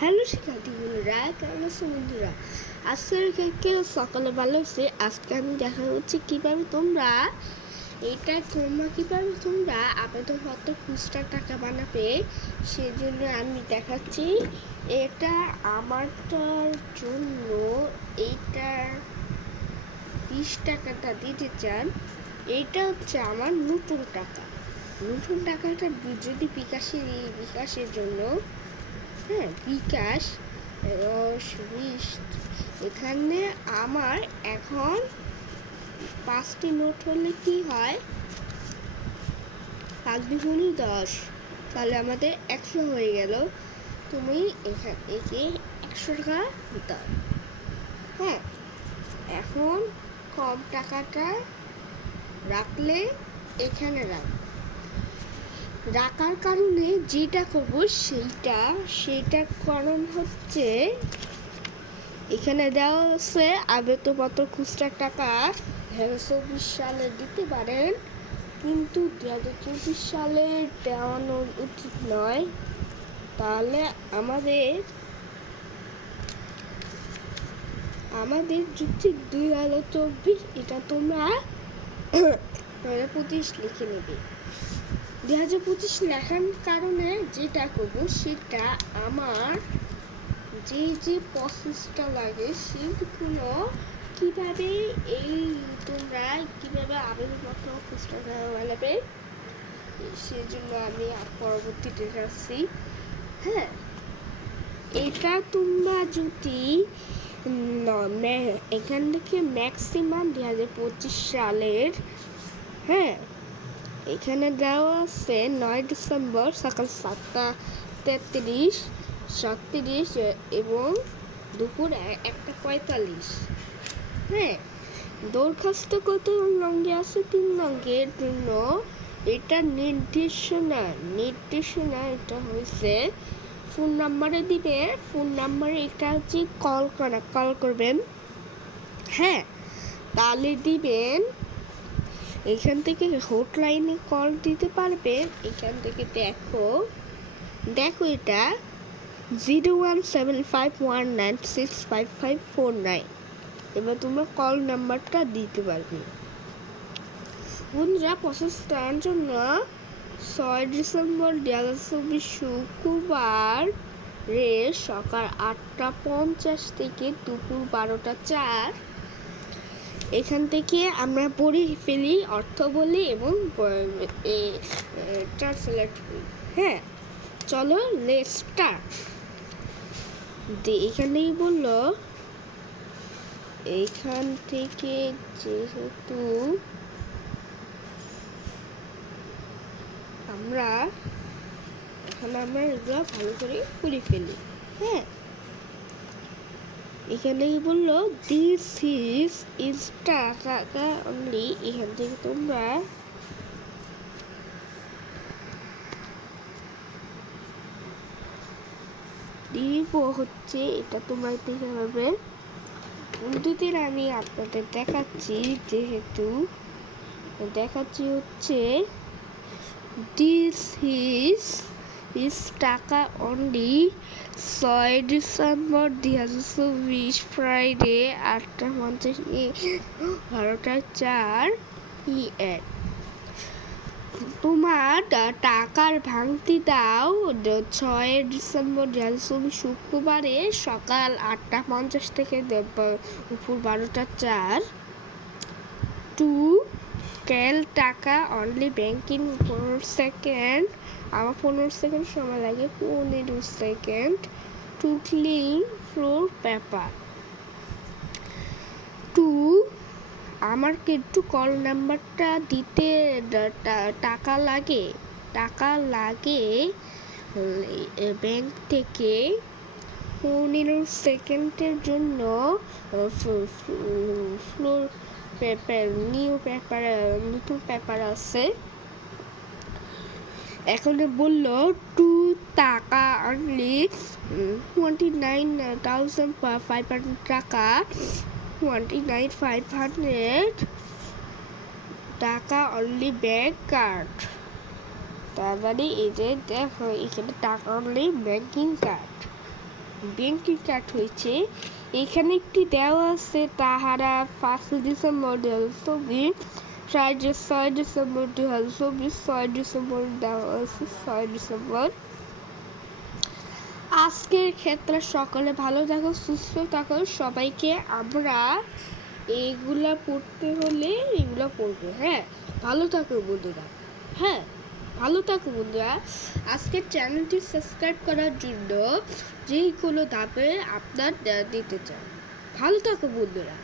Hello শিক্ষার্থী বন্ধুরা, কেমন আছো বন্ধুরা? আজকে কেউ সকালে ভালো হচ্ছে আজকে আমি দেখা হচ্ছে কীভাবে তোমরা, এটা তোমরা কীভাবে তোমরা আবেদনপত্র খুচরা টাকা বানাবে, সেজন্য আমি দেখাচ্ছি। এটা আমারটার জন্য এইটা বিশ টাকাটা দিতে চান। এইটা হচ্ছে আমার নতুন টাকা। নতুন টাকাটা যদি বিকাশে, বিকাশের জন্য হ্যাঁ বিকাশ এখানে আমার এখন পাঁচটি নোট হলে কি হয়? পাঁচ দ্বিগুণই দশ। তাহলে আমাদের একশো হয়ে গেল। তুমি এখানে একে একশো টাকা দাও। হ্যাঁ এখন কম টাকাটা রাখলে এখানে রাখ। রাখার কারণে যেটা করব সেইটা সেটা কারণ হচ্ছে। এখানে দেওয়া আছে আবেদনপত্র, খুচরা টাকা। দু হাজার চব্বিশ সালে দিতে পারেন, কিন্তু দু হাজার চব্বিশ সালে দেওয়ানো উচিত নয়। তাহলে আমাদের আমাদের যদি দুই হাজার চব্বিশ, এটা তোমরা পঁচিশ লিখে নেবে। দু হাজার পঁচিশ লেখার কারণে যেটা করব, সেটা আমার যে যে প্রসেসটা লাগে, সেগুলো কীভাবে এই তোমরা কীভাবে আবেদনপত্র খুচরা বানাবে সেজন্য আমি আর পরবর্তীতে দেখাচ্ছি হ্যাঁ এটা তোমরা যদি এখান থেকে ম্যাক্সিমাম দু হাজার পঁচিশ সালের হ্যাঁ এখানে দেওয়া আছে নয় ডিসেম্বর, সকাল সাতটা তেত্রিশ, সাতত্রিশ এবং দুপুর একটা পঁয়তাল্লিশ। হ্যাঁ দরখাস্ত কত লঙ্গে আছে? তিন লঙ্গের জন্য। এটা নির্দেশনা নির্দেশনা এটা হয়েছে ফোন নাম্বারে দিবে, ফোন নাম্বারে এটা হচ্ছে কল করা, কল করবেন। হ্যাঁ তাহলে দিবেন এখান থেকে হটলাইনে কল দিতে পারবে। এখান থেকে দেখো দেখো এটা zero one seven five one nine six five five four nine এবার তোমরা কল নাম্বারটা দিতে পারবে। বন্ধুরা প্রসেসটার জন্য ছয় ডিসেম্বর দু হাজার চব্বিশ শুক্রবার রে সকাল আটটা পঞ্চাশ থেকে দুপুর বারোটা চার এখান থেকে আমরা পড়ি, ফেলি, অর্থ বলি এবং ট্রান্সলেট করি। হ্যাঁ চলো লেট স্টার্ট এখানেই বলল এইখান থেকে যেহেতু আমরা, এখন আমরা এগুলো ভালো করে করে ফেলি। হ্যাঁ এখানেই বলল দিস ইজ ইজ টাকা অনলি এখান থেকে তোমরা দিব হচ্ছে, এটা তোমরা দেখে পাবে দুদিন আমি আপনাদের দেখাচ্ছি, যেহেতু দেখাচ্ছি হচ্ছে দিস ইজ ইজ টাকা অনলি ছয় ডিসেম্বর দুই হাজার চব্বিশ ফ্রাইডে আটটা পঞ্চাশ বারোটা চার ই এক তোমার টাকার ভাঙতি দাও, ছয় ডিসেম্বর দু হাজার চব্বিশ শুক্রবারে সকাল আটটা পঞ্চাশ থেকে দুপুর বারোটা চার। টু ক্যাল টাকা অনলি ব্যাংকিং পনেরো সেকেন্ড আমার পনেরো সেকেন্ড সময় লাগে, পনেরো second to clean floor paper to আমার কিন্তু কল নাম্বারটা দিতে টাকা লাগে টাকা লাগে ব্যাংক থেকে পনেরো সেকেন্ডের জন্য ফ্লোর পেপার নিউ পেপার নতুন পেপার আছে। এখন বলল টু টাকা only twenty nine thousand five hundred টাকা টোয়েন্টি নাইন ফাইভ হান্ড্রেড টাকা অনলি ব্যাংক কার্ড তার মানে এই যে দেখো, এখানে টাকা only banking card banking card হয়েছে। এখানে একটি দেওয়া আছে, তাহারা ফার্স্ট ডিসেম্বর দু হাজার চব্বিশ, ছয় ছয় ডিসেম্বর দু হাজার চব্বিশ, ছয় ডিসেম্বর দেওয়া আছে, ছয় ডিসেম্বর। আজকের ক্ষেত্রে সকলে ভালো থাকো, সুস্থ থাকো। সবাইকে আমরা এইগুলা পড়তে হলে এগুলো পড়ব হ্যাঁ? ভালো থাকো বন্ধুরা হ্যাঁ? ভালো থাকো বন্ধুরা। আজকের চ্যানেলটি সাবস্ক্রাইব করার জন্য যেই কোনো ধাপে আপনার দিতে চান ভালো থাকো বন্ধুরা।